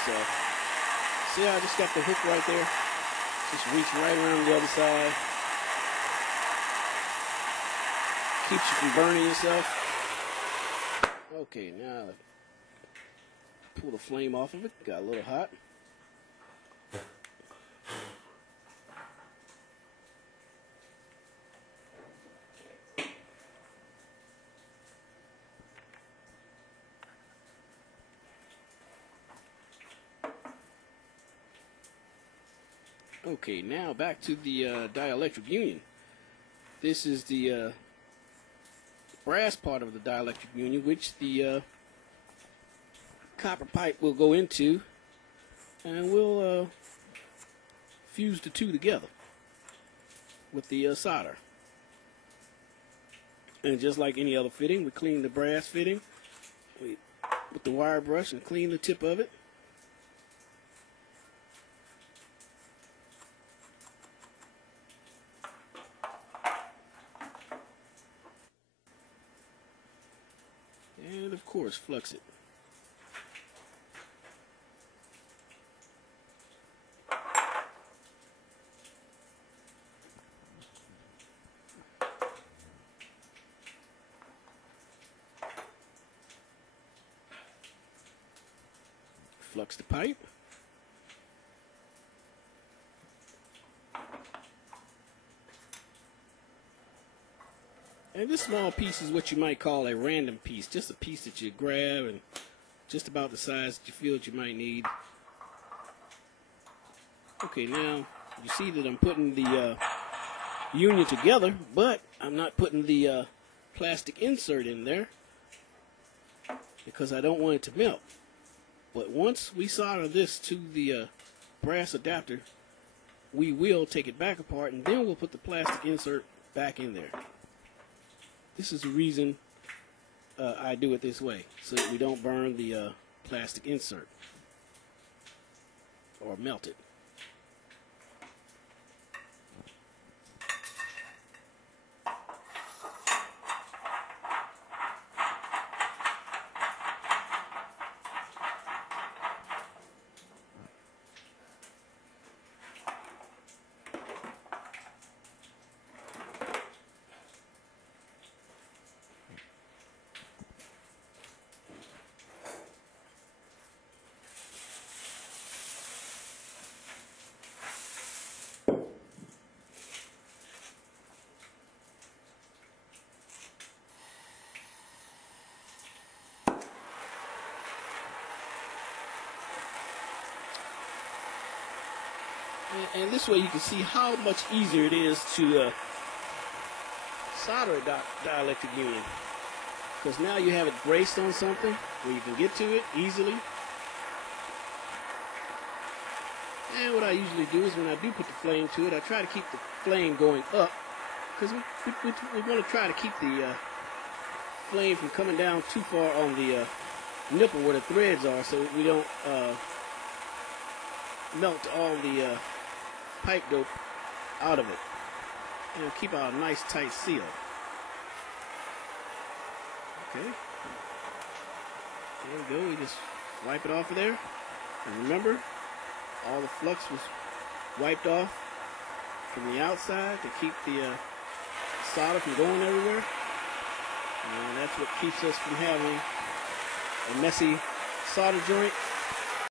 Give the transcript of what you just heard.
yourself. See how I just got the hook right there? Just reach right around the other side. Keeps you from burning yourself. Okay, now pull the flame off of it. Got a little hot. Okay, now back to the dielectric union. This is the brass part of the dielectric union, which the copper pipe will go into, and we'll fuse the two together with the solder. And just like any other fitting, we clean the brass fitting with the wire brush and clean the tip of it. And of course, flux it. Flux the pipe. And this small piece is what you might call a random piece, just a piece that you grab and just about the size that you feel that you might need. Okay, now you see that I'm putting the union together, but I'm not putting the plastic insert in there because I don't want it to melt. But once we solder this to the brass adapter, we will take it back apart and then we'll put the plastic insert back in there. This is the reason I do it this way, so that we don't burn the plastic insert or melt it. And this way you can see how much easier it is to solder a dielectric union. Because now you have it braced on something where you can get to it easily. And what I usually do is when I do put the flame to it, I try to keep the flame going up. Because we want to try to keep the flame from coming down too far on the nipple where the threads are, so we don't melt all the pipe dope out of it. And keep a nice tight seal. Okay. There we go. We just wipe it off of there. And remember, all the flux was wiped off from the outside to keep the solder from going everywhere. And that's what keeps us from having a messy solder joint